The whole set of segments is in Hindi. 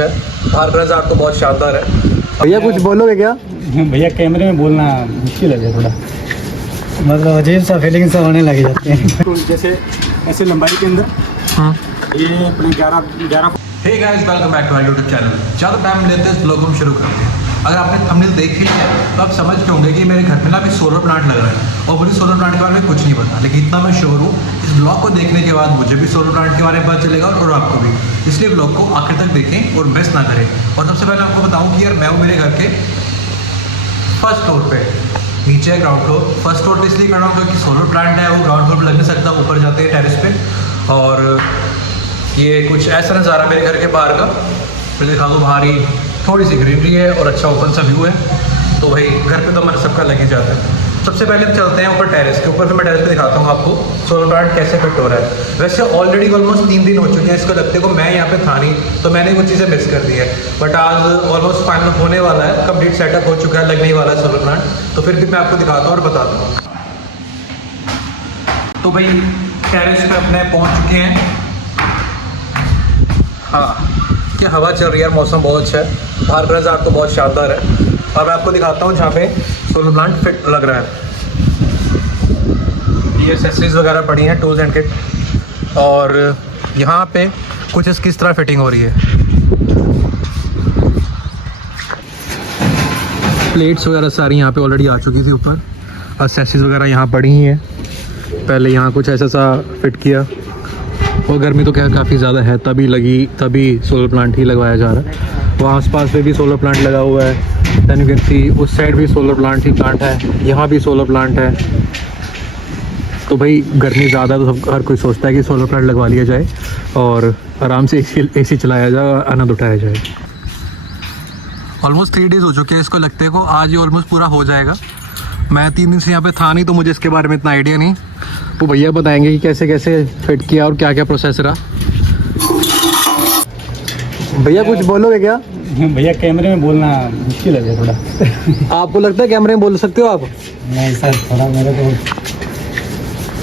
है, बाहर का नज़ारा तो बहुत शानदार है। भैया कुछ बोलोगे क्या? भैया कैमरे में बोलना मुश्किल है थोड़ा, मतलब अजीब सा फीलिंग सा होने लग जाते हैं। तो जैसे ऐसे लंबाई के अंदर ये अपने 11 hey guys, welcome back to our YouTube channel. ज़्यादा टाइम लेते हैं इस ब्लॉग को हम शुरू करते हैं। अगर आपने थंबनेल देख ही लिया तो आप समझ के होंगे कि मेरे घर में ना अभी सोलर प्लांट लग रहा है और मुझे सोलर प्लांट के बारे में कुछ नहीं पता, लेकिन इतना मैं श्योर हूँ इस ब्लॉग को देखने के बाद मुझे भी सोलर प्लांट के बारे में पता चलेगा और आपको भी। इसलिए ब्लॉग को आखिर तक देखें और मिस ना करें। और सबसे पहले आपको बताऊँ कि यार मैं हूँ मेरे घर के फर्स्ट फ्लोर पे, नीचे है ग्राउंड फ्लोर। फर्स्ट फ्लोर इसलिए कर रहा हूँ क्योंकि सोलर प्लांट है वो ग्राउंड फ्लोर पर लग नहीं सकता, ऊपर जाते हैं टेरेस पे। और ये कुछ ऐसा नज़ारा मेरे घर के बाहर का, मैं दिखा दूँ। बाहर ही थोड़ी सी ग्रीनरी है और अच्छा ओपन सा व्यू है, तो भाई घर पे तो हमारा सबका लग ही जाता है। सबसे पहले हम चलते हैं ऊपर टेरेस के ऊपर, फिर मैं टेरेस पे दिखाता हूँ आपको सोलर प्लांट कैसे फिट हो रहा है। वैसे ऑलरेडी ऑलमोस्ट 3 दिन हो चुके हैं इसको लगते को, मैं यहाँ पे था नहीं तो मैंने कुछ चीज़ें मिस कर दी है, बट आज ऑलमोस्ट फाइनल होने वाला है, कंप्लीट सेटअप हो चुका है, लगने ही वाला है सोलर प्लांट। तो फिर भी मैं आपको दिखाता हूँ और बताता हूँ। तो भाई टेरेस पे अपने पहुँच चुके हैं। हाँ, क्या हवा चल रही है, मौसम बहुत अच्छा है, बाहर का नज़ारा तो बहुत शानदार है। और मैं आपको दिखाता हूँ जहाँ पे सोलर प्लांट फिट लग रहा है। ये एक्सेसरीज वगैरह पड़ी हैं, टूल्स एंड किट, और यहाँ पे कुछ किस तरह फिटिंग हो रही है। प्लेट्स वगैरह सारी यहाँ पे ऑलरेडी आ चुकी थी ऊपर, एक्सेसरीज वगैरह यहाँ पड़ी ही हैं। पहले यहाँ कुछ ऐसा सा फिट किया, और गर्मी तो क्या काफ़ी ज़्यादा है, तभी सोलर प्लांट ही लगवाया जा रहा है। वहाँ आसपास में भी सोलर प्लांट लगा हुआ है, देन यू कैन सी उस साइड भी सोलर प्लांट है, यहाँ भी सोलर प्लांट है। तो भाई गर्मी ज़्यादा तो सब हर कोई सोचता है कि सोलर प्लांट लगवा लिया जाए और आराम से एसी चलाया जाए और आनंद उठाया जाए। ऑलमोस्ट 3 डेज़ हो चुके हैं इसको लगते को, आज ये ऑलमोस्ट पूरा हो जाएगा। मैं 3 दिन से यहाँ पे था नहीं तो मुझे इसके बारे में इतना आइडिया नहीं। वो भैया बताएंगे कि कैसे कैसे फिट किया और क्या क्या प्रोसेस रहा। भैया कुछ बोलोगे क्या? भैया कैमरे में बोलना मुश्किल है थोड़ा। आपको लगता है कैमरे में बोल सकते हो आप? नहीं सर, थोड़ा मेरे को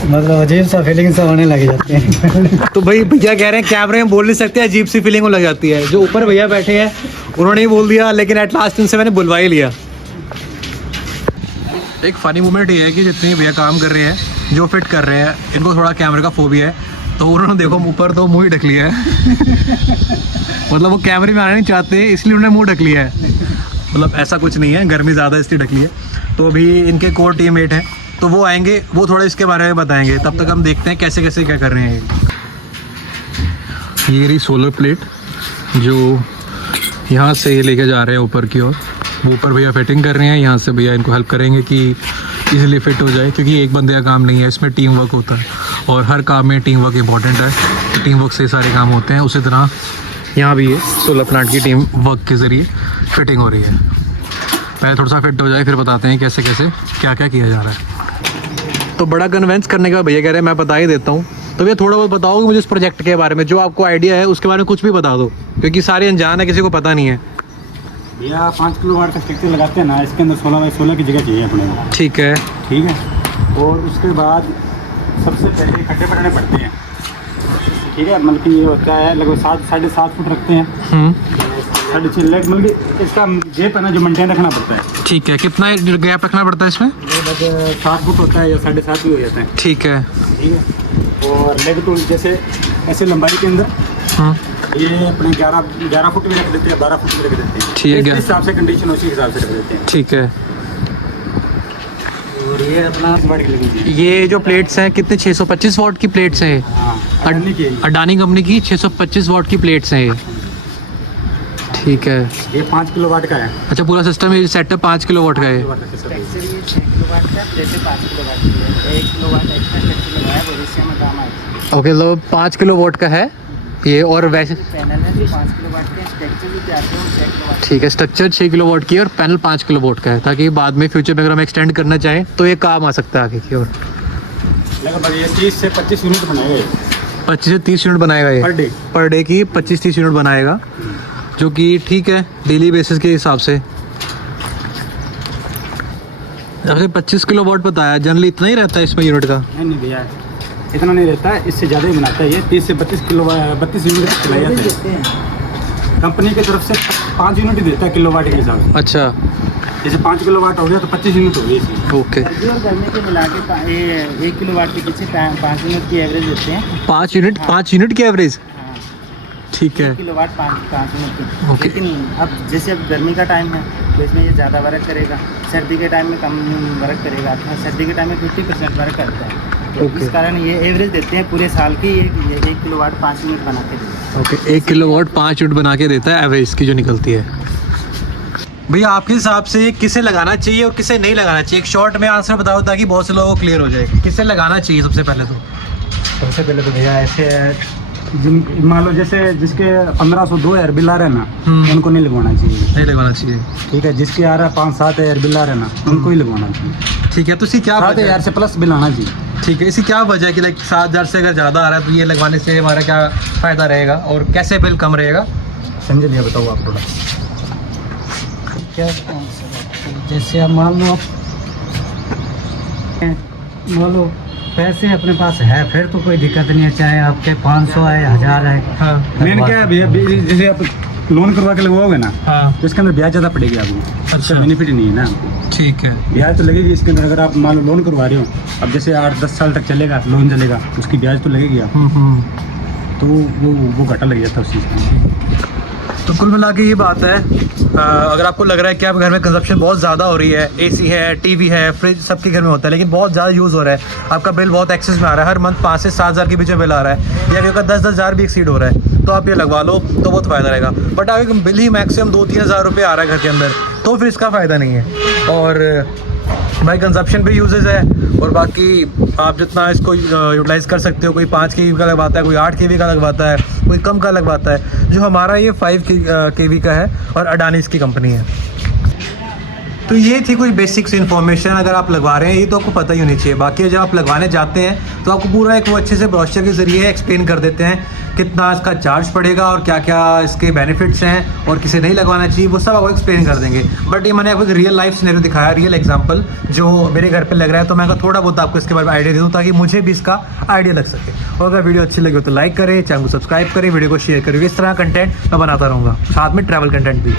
मतलब अजीब सा फीलिंग सा होने लग जाते हैं। तो भाई भैया कह रहे हैं कैमरे में बोल नहीं सकते, अजीब सी फीलिंग हो लग जाती है। जो ऊपर भैया बैठे हैं उन्होंने ही बोल दिया, लेकिन एट लास्ट इनसे मैंने बुलवा ही लिया। एक फ़नी मोमेंट ये है कि जितने भैया काम कर रहे हैं, जो फिट कर रहे हैं, इनको थोड़ा कैमरे का फोबिया है, तो उन्होंने देखो ऊपर तो मुँह ही ढक लिया है। मतलब वो कैमरे में आना नहीं चाहते इसलिए उन्होंने मुँह ढक लिया है। मतलब ऐसा कुछ नहीं है, गर्मी ज़्यादा इसलिए ढक लिया। तो अभी इनके कोर टीममेट हैं तो वो आएंगे, वो थोड़ा इसके बारे में बताएंगे। तब तक हम देखते हैं कैसे कैसे क्या कर रहे हैं। ये रही सोलर प्लेट जो यहाँ से ये लेके जा रहे हैं ऊपर की ओर। वो ऊपर भैया फिटिंग कर रहे हैं, यहाँ से भैया इनको हेल्प करेंगे कि इजीली फिट हो जाए, क्योंकि एक बंदे का काम नहीं है, इसमें टीम वर्क होता है और हर काम में टीम वर्क इंपॉर्टेंट है। तो टीम वर्क से सारे काम होते हैं। उसी तरह यहाँ भी ये सोलर प्लांट की टीम वर्क के ज़रिए फिटिंग हो रही है। पहले थोड़ा सा फिट हो जाए फिर बताते हैं कैसे कैसे क्या क्या किया जा रहा है। तो बड़ा कन्वेंस करने के बाद भैया कह रहे हैं मैं बता ही देता हूँ। तो भैया थोड़ा बहुत बताओ मुझे इस प्रोजेक्ट के बारे में, जो आपको आइडिया है उसके बारे में कुछ भी बता दो, क्योंकि सारे अनजान है, किसी को पता नहीं है। भैया 5 किलोवाट का स्ट्रक्चर लगाते हैं ना, इसके अंदर 16x16 की जगह चाहिए अपने को। ठीक है, ठीक है। और उसके बाद सबसे पहले खड्डे बनाने पड़ते हैं। ठीक है, मतलब कि ये होता है लगभग 7-7.5 फुट रखते हैं। 6.5 लेग, मतलब कि इसका जेप है ना जो मेंटेन रखना पड़ता है। ठीक है, कितना गैप रखना पड़ता है इसमें? लगभग 7 फुट होता है या 7.5 भी हो जाता है। ठीक है, ठीक है। और लेग टूल जैसे ऐसे लंबाई के अंदर ये अपने 11 फुट भी रख देते हैं, 12 फुट भी रख देते हैं। ठीक है, जिस हिसाब से कंडीशन उसी हिसाब से रख देते हैं। ठीक है। और ये अपना ये जो प्लेट्स हैं कितने, 625 वाट की प्लेट्स हैं? अडानी कंपनी की 625 वाट की प्लेट्स हैं ये। ठीक है, ये 5 किलोवाट का है। अच्छा पूरा सिस्टम ये सेटअप 5 किलो वाट का है। ओके, लो 5 किलो वाट का है ये। और वैसे पैनल है जो 5 किलोवाट के, स्ट्रक्चर भी तैयार किया 6 किलोवाट। ठीक है, स्ट्रक्चर 6 किलो वाट की है और पैनल 5 किलो वाट का है, ताकि बाद में फ्यूचर में अगर हम एक्सटेंड करना चाहें तो ये काम आ सकता है आगे की ओर। लगभग ये 30 से 25 यूनिट बनाएगा। 25 से 30 यूनिट बनाएगा ये पर डे की 25-30 यूनिट बनाएगा, जो कि ठीक है डेली बेसिस के हिसाब से। आपने 25 किलो वाट बताया, जनरली इतना ही रहता है इसमें यूनिट का? नहीं भैया, इतना नहीं रहता है, इससे ज़्यादा ही बनाता है ये। 30 से 32 यूनिट तक चलाया जाता है। कंपनी की तरफ से 5 यूनिट ही देता है किलोवाट के हिसाब से। अच्छा जैसे 5 किलोवाट हो गया तो 25 यूनिट हो गई इसकी। ओके। सर्दी और गर्मी के मिला के 1 किलोवाट के पीछे 5 यूनिट की एवरेज देते हैं। 5 यूनिट की एवरेज, हाँ, ठीक है। 1 किलोवाट 5 यूनिट की। ओके। लेकिन अब जैसे अब गर्मी का टाइम है तो इसमें ये ज़्यादा वर्क करेगा, सर्दी के टाइम में कम वर्क करेगा। सर्दी के टाइम में 50% वर्क करता है, तो ओके। इस कारण ये एवरेज देते हैं पूरे साल की। ये 1 किलोवाट 5 यूनिट बना के देते हैं। ओके, 1 किलोवाट 5 यूनिट बना के देता है एवरेज की जो निकलती है। भैया आपके हिसाब से ये किसे लगाना चाहिए और किसे नहीं लगाना चाहिए, एक शॉर्ट में आंसर बताओ ताकि बहुत से लोगों को क्लियर हो जाए। किसे लगाना चाहिए सबसे पहले तो? सबसे पहले तो भैया ऐसे जिन मान लो जैसे जिसके 1500-2000 बिल आ रहे हैं ना, उनको नहीं लगवाना चाहिए। नहीं लगवाना चाहिए, ठीक है। जिसके आ रहा है 5-7 बिल आ रहे हैं ना, उनको ही लगवाना चाहिए। ठीक है। तो इसकी क्या 7,000 से प्लस बिल आना चाहिए। ठीक है, इसकी क्या वजह है कि लाइक 7,000 से अगर ज़्यादा आ रहा है तो ये लगवाने से हमारा क्या फ़ायदा रहेगा और कैसे बिल कम रहेगा? समझे भैया, बताओ आप थोड़ा। क्या जैसे अब मान लो पैसे अपने पास है, फिर तो कोई दिक्कत नहीं है, चाहे आपके 500 आए 1000 आए। हाँ मेन क्या है भैया, जैसे आप लोन करवा के लगवाओगे ना, हाँ, तो इसके अंदर ब्याज ज़्यादा पड़ेगी आपको। अच्छा। बेनिफिट नहीं है ना आपको, ठीक है। ब्याज तो लगेगी इसके अंदर। अगर आप मान लो लोन करवा रहे हो, अब जैसे 8-10 साल तक चलेगा लोन चलेगा, उसकी ब्याज तो लगेगी आप, तो वो घाटा लग जाता है उस चीज़ का। तो कुल मिला के ये बात है, अगर आपको लग रहा है कि आपके घर में कंजप्शन बहुत ज़्यादा हो रही है, एसी है, टीवी है, फ्रिज सबके घर में होता है, लेकिन बहुत ज़्यादा यूज़ हो रहा है, आपका बिल बहुत एक्सेस में आ रहा है, हर मंथ 5 से 7 हज़ार के बीच में बिल आ रहा है, या आपका 10-10 हज़ार भी एक्सीड हो रहा है, तो आप ये लगवा लो तो बहुत फ़ायदा रहेगा। बट अगर बिल ही मैक्सिमम 2-3 हज़ार रुपये आ रहा है घर के अंदर, तो फिर इसका फ़ायदा नहीं है। और भाई कंजप्शन भी यूजेज है, और बाकी आप जितना इसको यूटिलाइज़ कर सकते हो, कोई 5 kV का लगवाता है, कोई 8 kV का लगवाता है, कोई कम का लगवाता है। जो हमारा ये 5 kV का है और अडानीज़ की कंपनी है। तो ये थी कोई बेसिक्स इन्फॉर्मेशन, अगर आप लगवा रहे हैं ये तो आपको पता ही होनी चाहिए। बाकी जब आप लगवाने जाते हैं तो आपको पूरा एक वो अच्छे से ब्रोशर के ज़रिए एक्सप्लेन कर देते हैं कितना इसका चार्ज पड़ेगा और क्या क्या इसके बेनिफिट्स हैं और किसे नहीं लगवाना चाहिए, वो सब आपको एक्सप्लेन कर देंगे। बट ये मैंने आपको एक रियल लाइफ सिनेरियो दिखाया, रियल एग्जांपल जो मेरे घर पे लग रहा है, तो मैं थोड़ा बहुत आपको इसके बारे में आइडिया दे दूँ ताकि मुझे भी इसका आइडिया लग सके। और अगर वीडियो अच्छी लगी हो तो लाइक करें, चैनल को सब्सक्राइब करें, वीडियो को शेयर करें। इस तरह कंटेंट मैं बनाता रहूँगा, साथ में ट्रैवल कंटेंट भी।